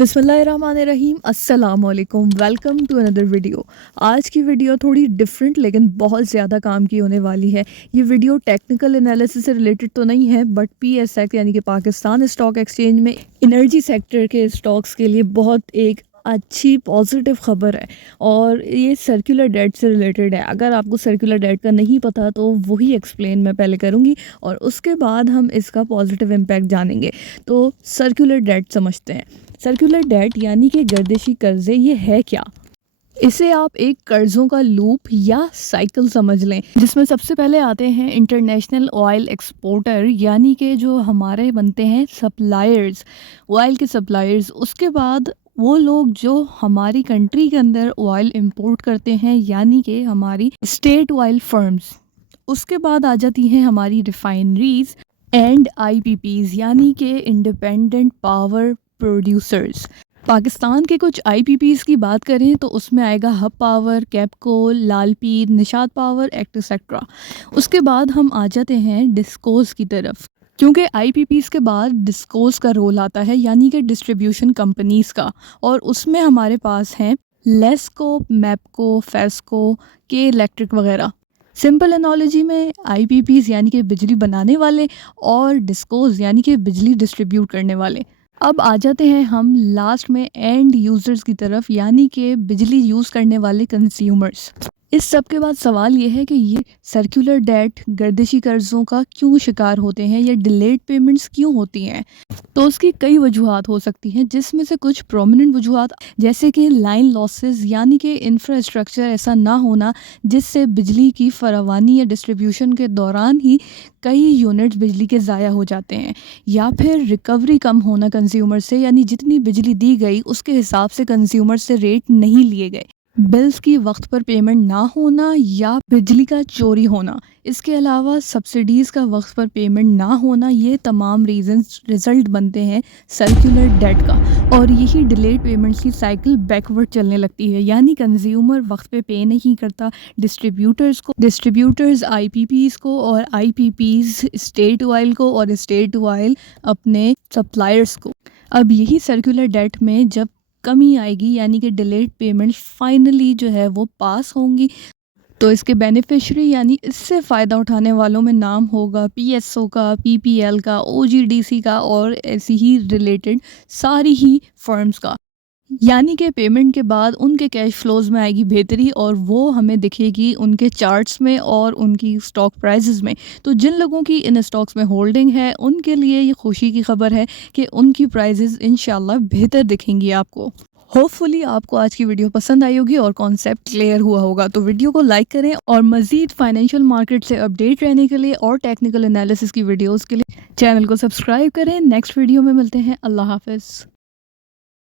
बिस्मिल्लाहिर्रहमानिर्रहीम, अस्सलाम वालेकुम, वेलकम टू अनदर वीडियो। आज की वीडियो थोड़ी डिफरेंट लेकिन बहुत ज़्यादा काम की होने वाली है। ये वीडियो टेक्निकल एनालिसिस से रिलेटेड तो नहीं है, बट PSEC यानी कि पाकिस्तान स्टॉक एक्सचेंज में एनर्जी सेक्टर के स्टॉक्स के लिए बहुत एक अच्छी पॉजिटिव ख़बर है और ये सर्कुलर डेट से रिलेटेड है। अगर आपको सर्कुलर डेट का नहीं पता तो वही एक्सप्लेन मैं पहले करूँगी और उसके बाद हम इसका पॉजिटिव इम्पैक्ट जानेंगे। तो सर्कुलर डेट समझते हैं। सर्कुलर डेट यानी कि गर्दिशी कर्जे, ये है क्या? इसे आप एक कर्ज़ों का लूप या साइकिल समझ लें, जिसमें सबसे पहले आते हैं इंटरनेशनल ऑयल एक्सपोर्टर यानी कि जो हमारे बनते हैं सप्लायर्स, ऑयल के सप्लायर्स। उसके बाद वो लोग जो हमारी कंट्री के अंदर ऑयल इंपोर्ट करते हैं यानी कि हमारी स्टेट ऑयल फर्म्स। उसके बाद आ जाती हैं हमारी रिफाइनरीज एंड IPPs यानी कि इंडिपेंडेंट पावर प्रोड्यूसर्स। पाकिस्तान के कुछ IPPs की बात करें तो उसमें आएगा Hub power, Kapco, Lalpir, Nishat power, etcetera. उसके बाद हम आ जाते हैं डिस्कोस की तरफ, क्योंकि IPPs के बाद डिस्कोस का रोल आता है यानी कि डिस्ट्रीब्यूशन कंपनीज का, और उसमें हमारे पास हैं लेस्को, मैपको, फेस्को, के इलेक्ट्रिक वगैरह। सिंपल एनालॉजी में IPPs यानी कि बिजली बनाने वाले और डिस्कोस यानी कि बिजली डिस्ट्रीब्यूट करने वाले। अब आ जाते हैं हम लास्ट में एंड यूज़र्स की तरफ यानी कि बिजली यूज़ करने वाले कंज्यूमर्स। इस सब के बाद सवाल ये है कि ये सर्कुलर डेट गर्दिशी कर्ज़ों का क्यों शिकार होते हैं या डिलेड पेमेंट्स क्यों होती हैं? तो उसकी कई वजूहात हो सकती हैं, जिसमें से कुछ प्रोमिनेंट वजूहात जैसे कि लाइन लॉसेस यानी कि इंफ्रास्ट्रक्चर ऐसा ना होना जिससे बिजली की फरावानी या डिस्ट्रीब्यूशन के दौरान ही कई यूनिट्स बिजली के ज़ाया हो जाते हैं, या फिर रिकवरी कम होना कंज्यूमर से यानी जितनी बिजली दी गई उसके हिसाब से कंज्यूमर से रेट नहीं लिए गए, बिल्स की वक्त पर पेमेंट ना होना या बिजली का चोरी होना। इसके अलावा सब्सिडीज़ का वक्त पर पेमेंट ना होना, ये तमाम रीजंस रिज़ल्ट बनते हैं सर्कुलर डेट का, और यही डिलेड पेमेंट्स की साइकिल बैकवर्ड चलने लगती है यानी कंज्यूमर वक्त पे पे नहीं करता डिस्ट्रीब्यूटर्स IPPs को, और IPPs स्टेट ऑयल को, और स्टेट ऑयल अपने सप्लायर्स को। अब यही सर्कुलर डेट में जब कमी आएगी यानी कि डिलेड पेमेंट फाइनली जो है वो पास होंगी, तो इसके बेनिफिशरी यानी इससे फ़ायदा उठाने वालों में नाम होगा PSO का, PPL का, OGDC का और ऐसी ही रिलेटेड सारी ही फर्म्स का। यानी कि पेमेंट के बाद उनके कैश फ्लोज़ में आएगी बेहतरी और वो हमें दिखेगी उनके चार्ट्स में और उनकी स्टॉक प्राइसेस में। तो जिन लोगों की इन स्टॉक्स में होल्डिंग है उनके लिए ये खुशी की खबर है कि उनकी प्राइसेस इंशाल्लाह बेहतर दिखेंगी आपको। होपफुली आपको आज की वीडियो पसंद आई होगी और कॉन्सेप्ट क्लियर हुआ होगा। तो वीडियो को लाइक करें और मज़ीद फाइनेंशियल मार्केट से अपडेट रहने के लिए और टेक्निकल एनालिसिस की वीडियोज़ के लिए चैनल को सब्सक्राइब करें। नेक्स्ट वीडियो में मिलते हैं। अल्लाह हाफ़िज़।